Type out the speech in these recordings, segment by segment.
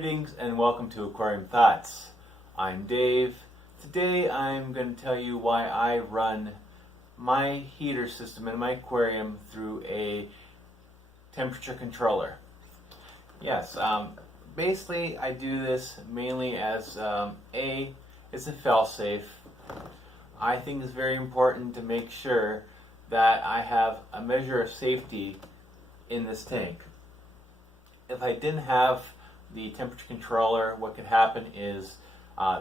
Greetings and welcome to Aquarium Thoughts. I'm Dave. Today I'm going to tell you why I run my heater system in my aquarium through a temperature controller. Yes, basically I do this mainly as it's a fail-safe. I think it's very important to make sure that I have a measure of safety in this tank. If I didn't have the temperature controller, what could happen is,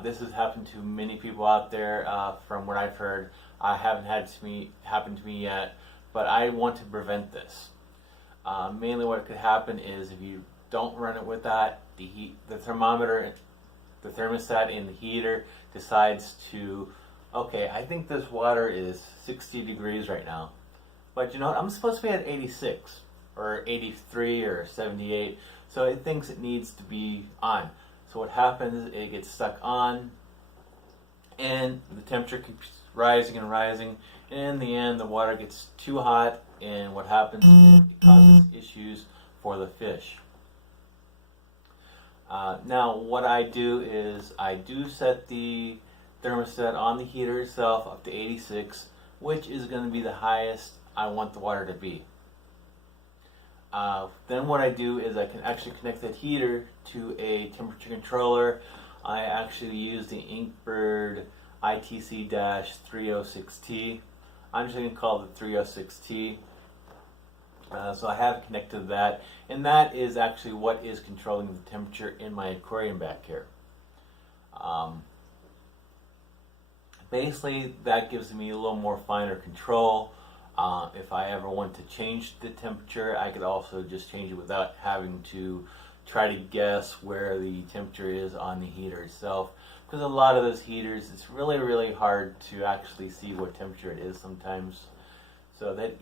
this has happened to many people out there from what I've heard. I haven't had it happen to me yet, but I want to prevent this. Mainly what could happen is if you don't run it with that, the thermometer, the thermostat in the heater decides to, okay, I think this water is 60 degrees right now, but you know what, I'm supposed to be at 86 or 83 or 78. So it thinks it needs to be on. So what happens, it gets stuck on and the temperature keeps rising and rising. And in the end, the water gets too hot, and what happens is it causes issues for the fish. Now what I do is I do set the thermostat on the heater itself up to 86, which is going to be the highest I want the water to be. Then what I do is I can actually connect that heater to a temperature controller. I actually use the Inkbird ITC-306T. I'm just going to call it the 306T. So I have it connected to that, and that is actually what is controlling the temperature in my aquarium back here. Basically, that gives me a little more finer control. If I ever want to change the temperature, I could also just change it without having to try to guess where the temperature is on the heater itself. Because a lot of those heaters, it's really hard to actually see what temperature it is sometimes. So that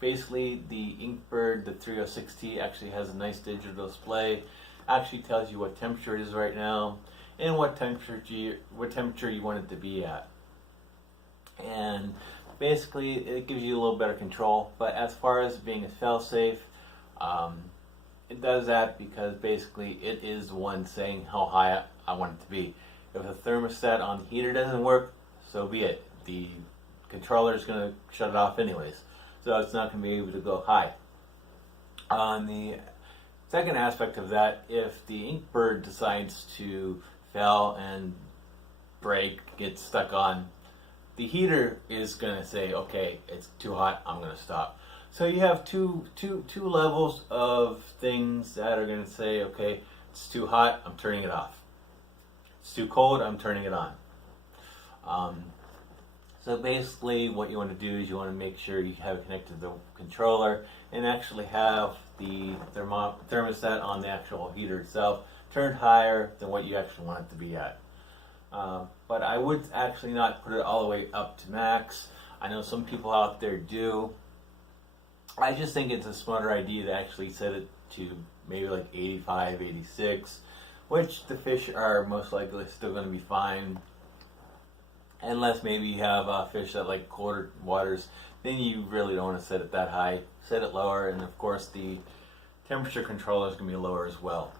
basically the Inkbird, the 306T, actually has a nice digital display. Actually tells you what temperature it is right now and what temperature you want it to be at. And basically, it gives you a little better control, but as far as being a fail-safe, it does that because basically it is the one saying how high I want it to be. If the thermostat on the heater doesn't work, so be it. The controller is going to shut it off anyways, so it's not going to be able to go high. On the second aspect of that, if the Inkbird decides to fail and break, get stuck on, the heater is going to say, okay, it's too hot, I'm going to stop. So you have two levels of things that are going to say, okay, it's too hot, I'm turning it off. It's too cold, I'm turning it on. So basically what you want to do is you want to make sure you have it connected to the controller and actually have the thermostat on the actual heater itself turned higher than what you actually want it to be at. But I would actually not put it all the way up to max. I know some people out there do. I just think it's a smarter idea to actually set it to maybe like 85, 86, which the fish are most likely still going to be fine. Unless maybe you have fish that like colder waters, then you really don't want to set it that high. Set it lower, and of course the temperature controller is going to be lower as well.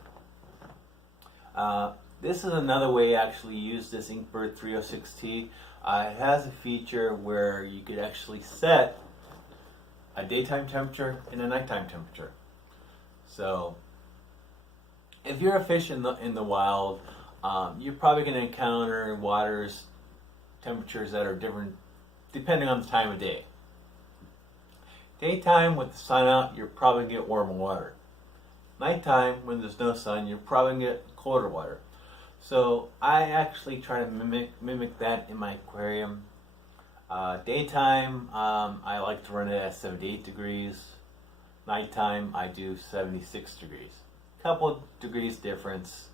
This is another way I actually use this Inkbird 306T. It has a feature where you could actually set a daytime temperature and a nighttime temperature. So if you're a fish in the wild, you're probably going to encounter temperatures that are different depending on the time of day. Daytime with the sun out, you're probably going to get warmer water. Nighttime, when there's no sun, you're probably going to get colder water. So I actually try to mimic that in my aquarium. Daytime, I like to run it at 78 degrees. Nighttime, I do 76 degrees. Couple degrees difference.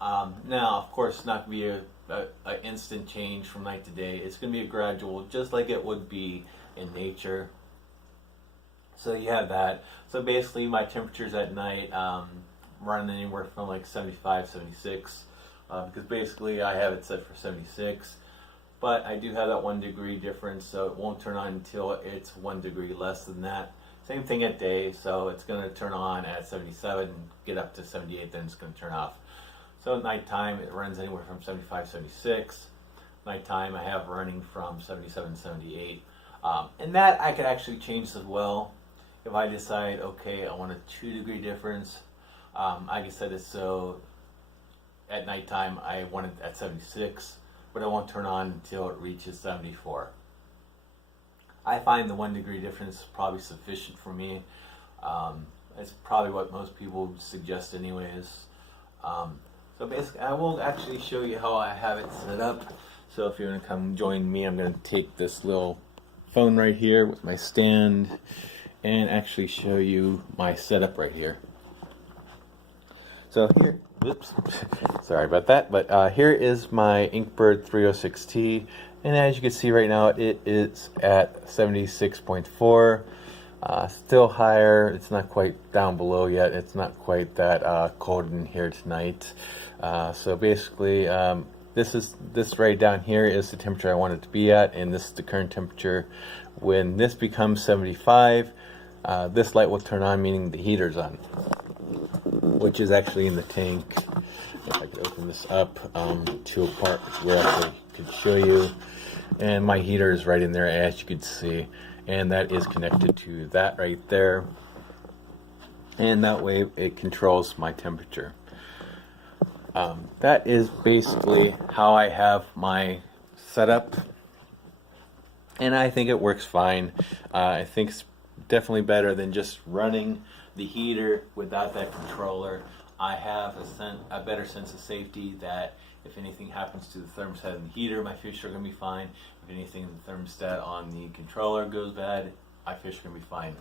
Now, of course, it's not going to be an instant change from night to day. It's going to be a gradual, just like it would be in nature. So you have that. So basically, my temperatures at night run anywhere from like 75, 76. Because basically I have it set for 76, but I do have that 1 degree difference, so it won't turn on until it's 1 degree less than that. Same thing at day, so it's going to turn on at 77, get up to 78, then it's going to turn off. So at nighttime, it runs anywhere from 75, 76. Nighttime, I have running from 77, 78. And that I could actually change as well. If I decide, okay, I want a 2-degree difference, I can set it so at nighttime I want it at 76, but it won't turn on until it reaches 74. I find the 1-degree difference is probably sufficient for me. It's probably what most people would suggest anyways. So basically, I will actually show you how I have it set up. So if you want to come join me, I'm going to take this little phone right here with my stand and actually show you my setup right here. So here, oops, sorry about that, but here is my Inkbird 306T. And as you can see right now, it is at 76.4, still higher. It's not quite down below yet. It's not quite that cold in here tonight. So basically, this right down here is the temperature I want it to be at, and this is the current temperature. When this becomes 75, this light will turn on, meaning the heater's on, which is actually in the tank. If I could open this up to a part where I could show you. And my heater is right in there, as you can see, and that is connected to that right there, and that way it controls my temperature. That is basically how I have my setup, and I think it works fine. I think it's definitely better than just running the heater without that controller. I have a better sense of safety that if anything happens to the thermostat in the heater, my fish are going to be fine. If anything in the thermostat on the controller goes bad, my fish are going to be fine.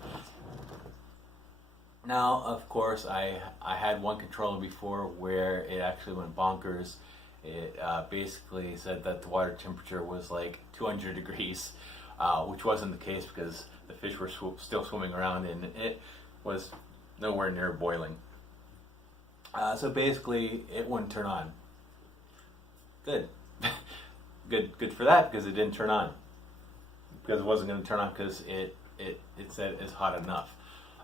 Now, of course, I had one controller before where it actually went bonkers. It basically said that the water temperature was like 200 degrees, which wasn't the case because the fish were still swimming around and it was nowhere near boiling. So basically, it wouldn't turn on. Good. good for that, because it didn't turn on. Because it wasn't going to turn on because it said it's hot enough.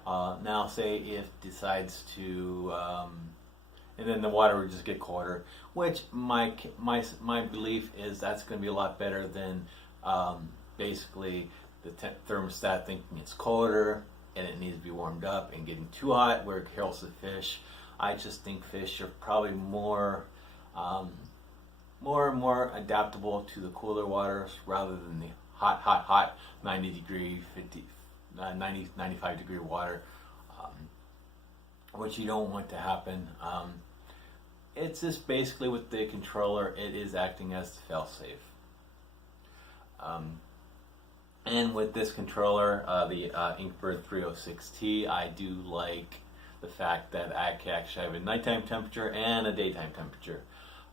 Now say if it decides to, and then the water would just get colder, which my belief is that's going to be a lot better than basically the thermostat thinking it's colder and it needs to be warmed up and getting too hot where it kills the fish. I just think fish are probably more adaptable to the cooler waters rather than the hot 90 degree, 95 degree water, which you don't want to happen. It's just basically with the controller, it is acting as the fail-safe. And with this controller, the Inkbird 306T, I do like the fact that I can actually have a nighttime temperature and a daytime temperature.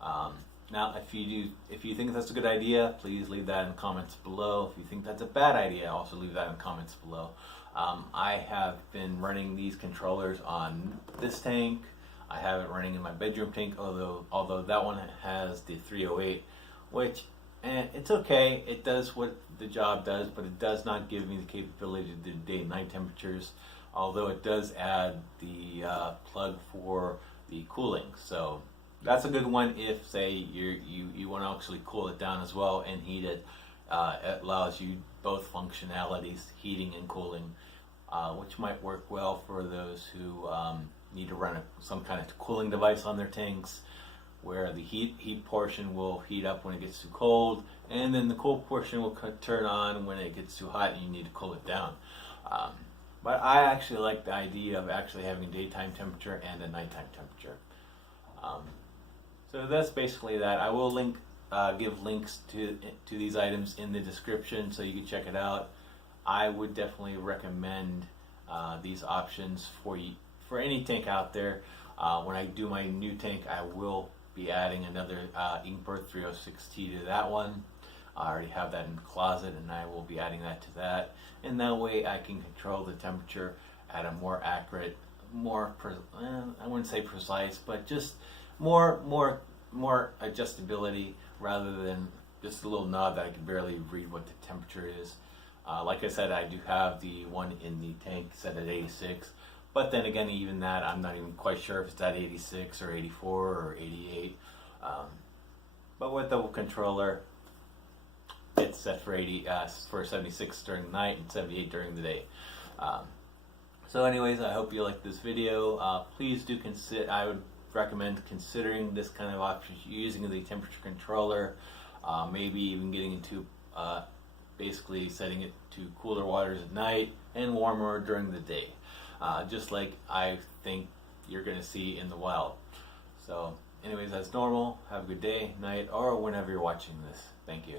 Now, if you think that's a good idea, please leave that in the comments below. If you think that's a bad idea, also leave that in the comments below. I have been running these controllers on this tank. I have it running in my bedroom tank, although that one has the 308, which it's okay. It does what the job does, but it does not give me the capability to do day and night temperatures, although it does add the plug for the cooling. So that's a good one if, say, you want to actually cool it down as well and heat it. It allows you both functionalities, heating and cooling, which might work well for those who need to run some kind of cooling device on their tanks, where the heat portion will heat up when it gets too cold, and then the cool portion will turn on when it gets too hot and you need to cool it down. But I actually like the idea of actually having a daytime temperature and a nighttime temperature. So that's basically that. I will give links to these items in the description so you can check it out. I would definitely recommend these options for any tank out there. When I do my new tank, I will be adding another Inkbird 306T to that one. I already have that in the closet, and I will be adding that to that. And that way I can control the temperature at a more accurate, I wouldn't say precise, but just more adjustability rather than just a little knob that I can barely read what the temperature is. Like I said, I do have the one in the tank set at 86, but then again, even that, I'm not even quite sure if it's at 86 or 84 or 88. But with the controller, it's set for 76 during the night and 78 during the day. So anyways, I hope you liked this video. Please do consider, I would recommend considering this kind of option, using the temperature controller, maybe even getting into basically setting it to cooler waters at night and warmer during the day, just like I think you're going to see in the wild. So anyways, as normal, have a good day, night, or whenever you're watching this. Thank you.